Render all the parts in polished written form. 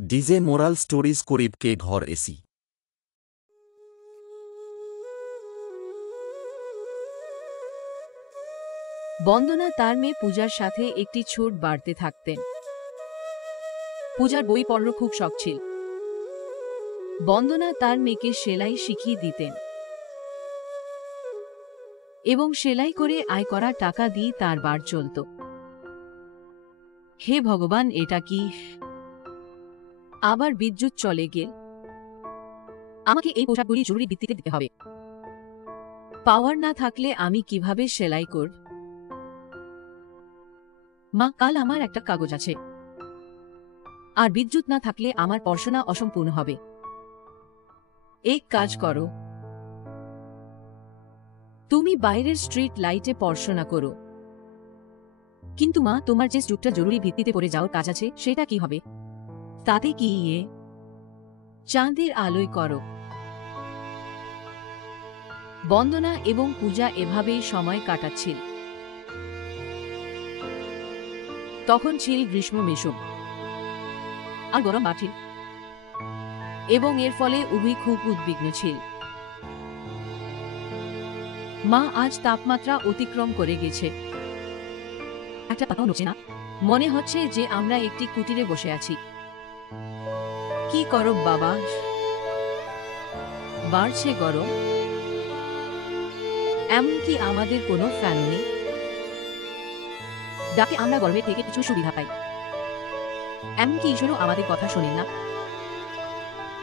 DJ moral stories করিব কে ঘর AC. বন্দনা তার মেয়ে পূজার সাথে একটি ছোট বাড়িতে থাকতেন। পূজার বই পড়ার খুব শখ ছিল। বন্দনা তার মেয়েকে সেলাই শিখিয়ে দিতেন এবং সেলাই করে আয় করা টাকা দিয়ে তার বার চলত। হে ভগবান, এটা কি? আবার বিদ্যুৎ চলে গেল। আমাকে এই পোশাকগুলি জরুরি ভিত্তিতে দিতে হবে। পাওয়ার না থাকলে আমি কিভাবে সেলাই করব? মা, কাল আমার একটা কাগজ আছে, আর বিদ্যুৎ না থাকলে আমার পড়াশোনা অসম্পূর্ণ হবে। এক কাজ করো, তুমি বাইরের স্ট্রিট লাইটে পড়াশোনা করো। কিন্তু মা, তোমার যে যুগটা জরুরি ভিত্তিতে পড়ে যাওয়ার কাজ আছে সেটা কি হবে? তাতে কি চাঁদের আলোয় করো। বন্দনা এবং পূজা এভাবেই সময় কাটাচ্ছিল। তখন ছিল গ্রীষ্ম মেশম আর গরম বাড়ছিল, এবং এর ফলে উভয় খুব উদ্বিগ্ন ছিল। মা, আজ তাপমাত্রা অতিক্রম করে গেছে, একটা পাতাও নড়ছে না। মনে হচ্ছে যে আমরা একটি কুটিরে বসে আছি। কি করো বাবা? বাড়ছে গরম, এমনকি আমাদের কোনো ফ্যান নেই। যাতে আমরা গরমের থেকে কিছু সুবিধা পাই, এমনকি ঈশ্বরও আমাদের কথা শোনেন না।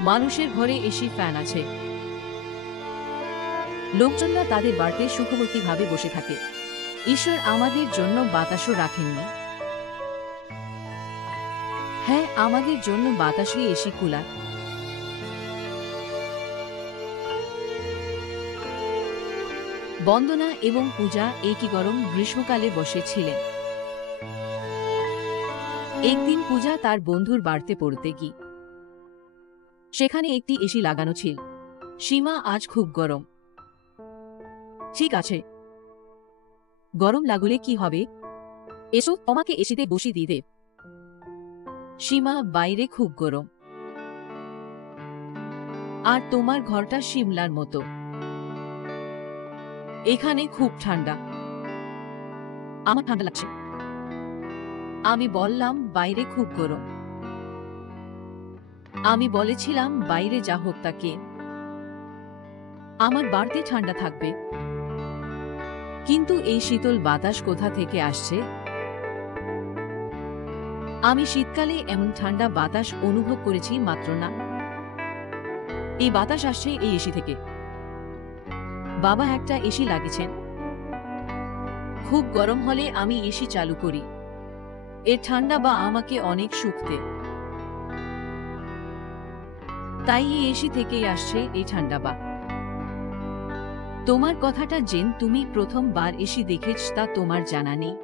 মানুষের ঘরে এসি ফ্যান আছে, লোকজনরা তাদের বাড়িতে সুখবর্তী ভাবে বসে থাকে। ঈশ্বর আমাদের জন্য বাতাসও রাখেননি। হ্যাঁ, আমাদের জন্য বাতাসই এসি কুলার। বন্দনা এবং পূজা একই গরম গ্রীষ্মকালে বসেছিলেন। একদিন পূজা তার বন্ধুর বাড়িতে পড়তে গিয়ে সেখানে একটি এসি লাগানো ছিল। সীমা, আজ খুব গরম। ঠিক আছে, গরম লাগলে কি হবে? এসো, তোমাকে এসিতে বসিয়ে দিয়ে দেব। সীমা, বাইরে খুব গরম, আর তোমার ঘরটা সিমলার মতো। এখানে খুব ঠান্ডা। আমার ঠান্ডা লাগছে। আমি বললাম বাইরে খুব গরম। আমি বলেছিলাম বাইরে যা হোক তাকে আমার বাড়িতে ঠান্ডা থাকবে। কিন্তু এই শীতল বাতাস কোথা থেকে আসছে? আমি শীতকালে এমন ঠান্ডা বাতাস অনুভব করেছি মাত্র না। এই বাতাস আসছে এই এসি থেকে। বাবা একটা এসি লাগিয়েছেন। খুব গরম হলে আমি এসি চালু করি। এর ঠান্ডা বা আমাকে অনেক সুখ দেয়। তাই এই এসি থেকেই আসছে এই ঠান্ডা বা। তোমার কথাটা জেন তুমি প্রথমবার এসি দেখেছ তা তোমার জানা নেই।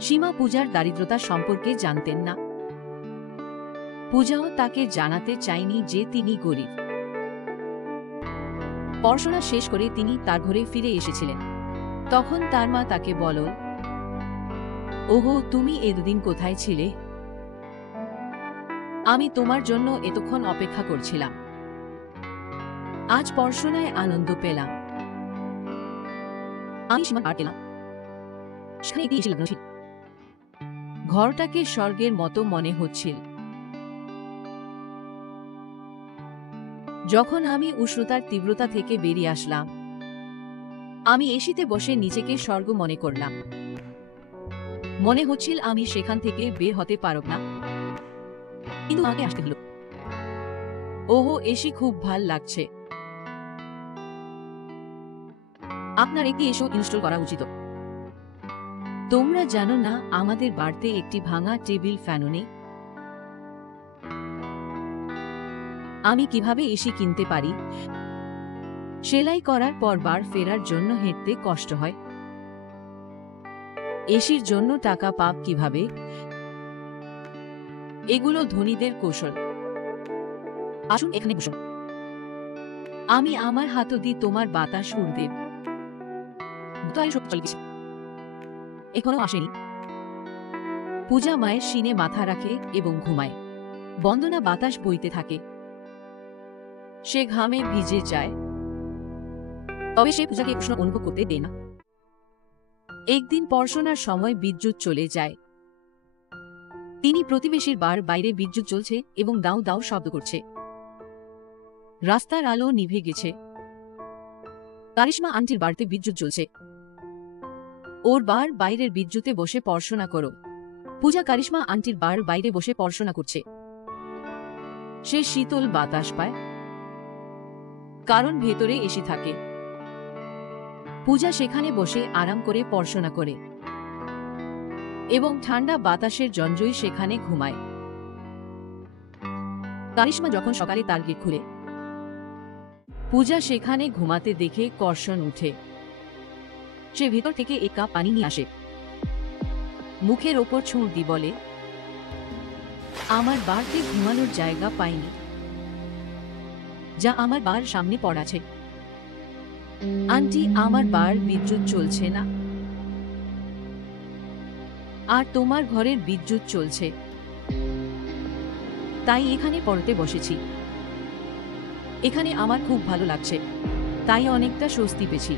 সীমা পূজার দারিদ্রতা সম্পর্কে জানতেন না। পূজাও তাকে জানাতে চায়নি যে তিনি গরিব। পড়াশোনা শেষ করে তিনি তার ঘরে ফিরে এসেছিলেন। তখন তার মা তাকে বলল, ওহো, তুমি এতদিন কোথায় ছিলে? আমি তোমার জন্য এতক্ষণ অপেক্ষা করছিলাম। আজ পড়াশোনায় আনন্দ পেলাম। আমি সীমা পার পেলাম। সেখানে একটি এসি লাগানো ছিল। ঘরটাকে স্বর্গের মতো মনে হচ্ছিল। যখন আমি উষ্ণতার তীব্রতা থেকে বেরিয়ে আসলাম, আমি এসিতে বসে নিজেকে স্বর্গ মনে করলাম। মনে হচ্ছিল আমি সেখান থেকে বের হতে পারব না, কিন্তু আমাকে আসতে হলো। ওহো, এসি খুব ভাল লাগছে। আপনার একটি এসি ইনস্টল করা উচিত। তোমরা জানো না আমাদের বাড়িতে একটি ভাঙা টেবিল ফ্যানও নেই। আমি কিভাবে এসি কিনতে পারি? সেলাই করার পর বার ফেরার জন্য হেঁটতে কষ্ট হয়। এসির জন্য টাকা পাব কিভাবে? এগুলো ধনীদের কৌশল। আসুন এখানে বসুন। আমি আমার হাত দিয়ে তোমার বাতাস উড় দেব। গোটায় সব চলে গেছে, এখনো আসেনি। পূজা মায়ের শিনে মাথা রাখে এবং ঘুমায়। বন্দনা বাতাস বইতে থাকে, সে ঘামে ভিজে যায়, তবে সে পূজাকে উষ্ণ অনুভব করতে দেয় না। একদিন পড়াশোনার সময় বিদ্যুৎ চলে যায়। তিনি প্রতিবেশীর বাইরে বিদ্যুৎ জ্বলছে এবং দাউ দাউ শব্দ করছে। রাস্তার আলো নিভে গেছে। কারিশমা আন্টির বাড়িতে বিদ্যুৎ জ্বলছে। ওর বাইরের বিদ্যুতে বসে পড়াশোনা করো। পূজা কারিশমা আন্টির বাইরে বসে পড়াশোনা করছে। সে শীতল বাতাস পায়, কারণ ভেতরে এসি থাকে। পূজা সেখানে বসে আরাম করে পড়াশোনা করে এবং ঠান্ডা বাতাসের জঞ্জই সেখানে ঘুমায়। কারিশমা যখন সকালে তার গেট খুলে পূজা সেখানে ঘুমাতে দেখে কর্ষণ উঠে। সে ভেতর থেকে এক কাপ পানি নিয়ে আসে, মুখের ওপর ছুঁড় দি বলে, আমার বাড়িতে ঘুমানোর জায়গা পাইনি, যা আমার বার সামনে পড়া আছে। আন্টি, আমার বার বিদ্যুৎ চলছে না, আর তোমার ঘরের বিদ্যুৎ চলছে, তাই এখানে পড়তে বসেছি। এখানে আমার খুব ভালো লাগছে, তাই অনেকটা স্বস্তি পেয়েছি।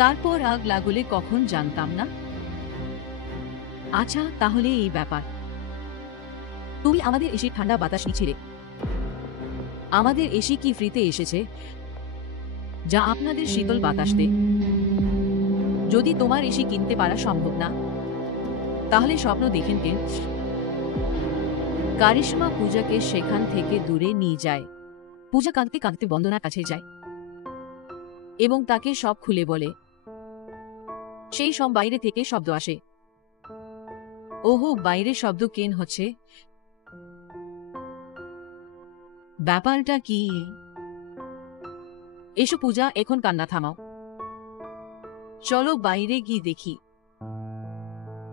তারপর আগ লাগলে কখন জানতাম না। আচ্ছা, তাহলে এই ব্যাপার। তুমি আমাদের এসি ঠান্ডা বাতাস নিচ্ছিলে। আমাদের এসি কি ফ্রিতে এসেছে, যা আপনাদের শীতল বাতাস দেয়? যদি তোমার এসি কিনতে পারা সম্ভব না, তাহলে স্বপ্ন দেখেন কেন? কারিশমা পূজাকে সেখান থেকে দূরে নিয়ে যায়। পূজা কাঁদতে কাঁদতে বন্দনার কাছে যায় এবং তাকে সব খুলে বলে। সেই সব বাইরে থেকে শব্দ আসে। ওহো, বাইরে শব্দ কেন হচ্ছে? ব্যাপারটা কি? এসো পূজা, এখন কান্না থামাও। চলো বাইরে গিয়ে দেখি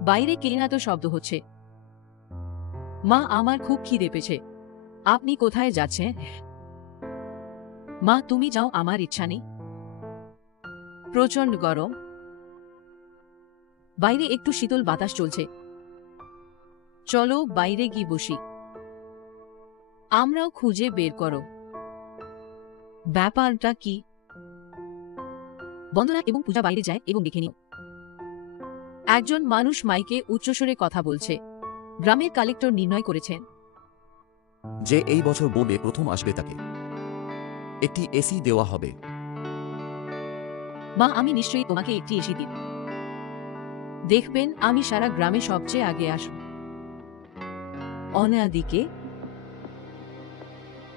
বাইরে কেন এত শব্দ হচ্ছে। মা, আমার খুব খিদে পেয়েছে। আপনি কোথায় যাচ্ছেন? মা, তুমি যাও, আমার ইচ্ছা নেই। প্রচন্ড গরম, বাইরে একটু শীতল বাতাস চলছে। চলো বাইরে গিয়ে বসি। আমরাও খুঁজে বের করো ব্যাপারটা কি। বন্দনা এবং পূজা বাইরে যায় এবং দেখে নিও একজন মানুষ মাইকে উচ্চস্বরে কথা বলছে। গ্রামের কালেক্টর নির্ণয় করেছেন যে এই বছর বোর্ডে প্রথম আসবে তাকে একটি এসি দেওয়া হবে। মা, আমি নিশ্চয়ই তোমাকে একটি এসি দিই। দেখবেন, আমি সারা গ্রামে সবচেয়ে আগে আসব। অন্যদিকে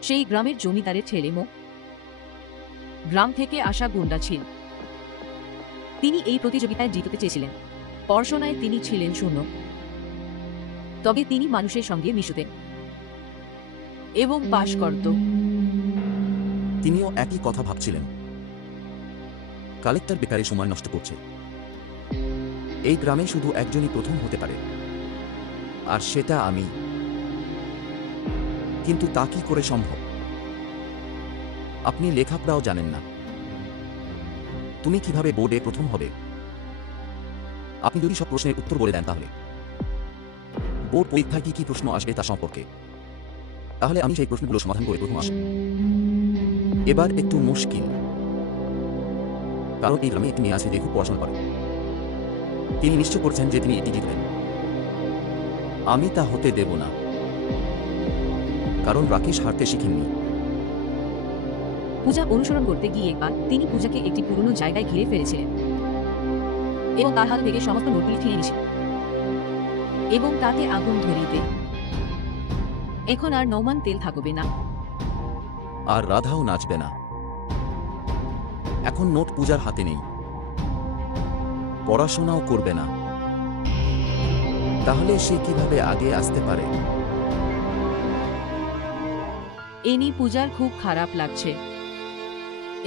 সেই গ্রামের জমিদারের ছেলে মো গ্রাম থেকে আসা গুন্ডা ছিল। তিনি এই প্রতিযোগিতায় জিততে চেয়েছিলেন। পড়াশোনায় তিনি ছিলেন শূন্য, তবে তিনি মানুষের সঙ্গে মিশুতেন এবং পাশ করত। তিনিও একই কথা ভাবছিলেন। কালেক্টর বেকারে সময় নষ্ট করছে। এই গ্রামে শুধু একজনই প্রথম হতে পারে, আর সেটা আমি। কিন্তু তা কি করে সম্ভব? আপনি লেখাপড়াও জানেন না, তুমি কিভাবে বোর্ডে প্রথম হবে? আপনি যদি সব প্রশ্নের উত্তর বলে দেন, তাহলে বোর্ড পরীক্ষায় কি কি প্রশ্ন আসবে তা সম্পর্কে, তাহলে আমি সেই প্রশ্নগুলো সমাধান করে প্রথম আসব। এবার একটু মুশকিল, কারণ এই গ্রামে একটি মেয়ে আছে যে খুব পড়াশোনা করে। তিনি নিশ্চয় করছেন যে তিনি এটি জিতবেন। আমি তা হতে দেব না, কারণ রাকেশ হারতে শিখেননি। পূজা অনুসরণ করতে গিয়ে একবার তিনি পূজাকে একটি পুরনো জায়গায় ঘিরে ফেলেছিলেন এবং তার হাত থেকে সমস্ত নোটগুলি ছিঁড়ে নিয়েছিল এবং তাতে আগুন ধরিয়ে দেয়। এখন আর নৌমান তেল থাকবে না, আর রাধাও নাচবে না। এখন নোট পূজার হাতে নেই, পড়াশোনাও করবে না। তাহলে সে কিভাবে আগে আসতে পারে? এনি পূজার খুব খারাপ লাগছে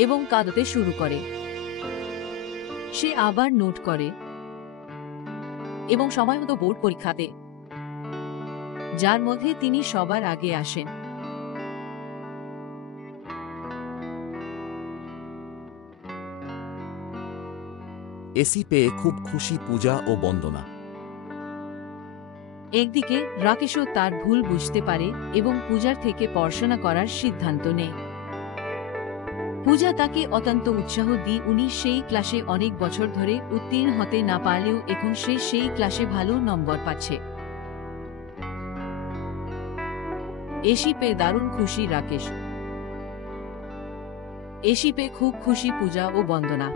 এবং কাঁদতে শুরু করে। সে আবার নোট করে এবং সময়মতো বোর্ড পরীক্ষাতে, যার মধ্যে তিনি সবার আগে আসেন। এসি পেয়ে খুব খুশি পূজা ও বন্দনা। একদিকে রাকেশও তার ভুল বুঝতে পারে এবং পূজার থেকে পড়াশোনা করার সিদ্ধান্ত নেয়। পূজা তাকে অত্যন্ত উৎসাহ দিয়ে উনি সেই ক্লাসে অনেক বছর ধরে উত্তীর্ণ হতে না পারলেও এখন সে সেই ক্লাসে ভালো নম্বর পাচ্ছে। এসি পেয়ে দারুণ খুশি রাকেশ। এসি পেয়ে খুব খুশি পূজা ও বন্দনা।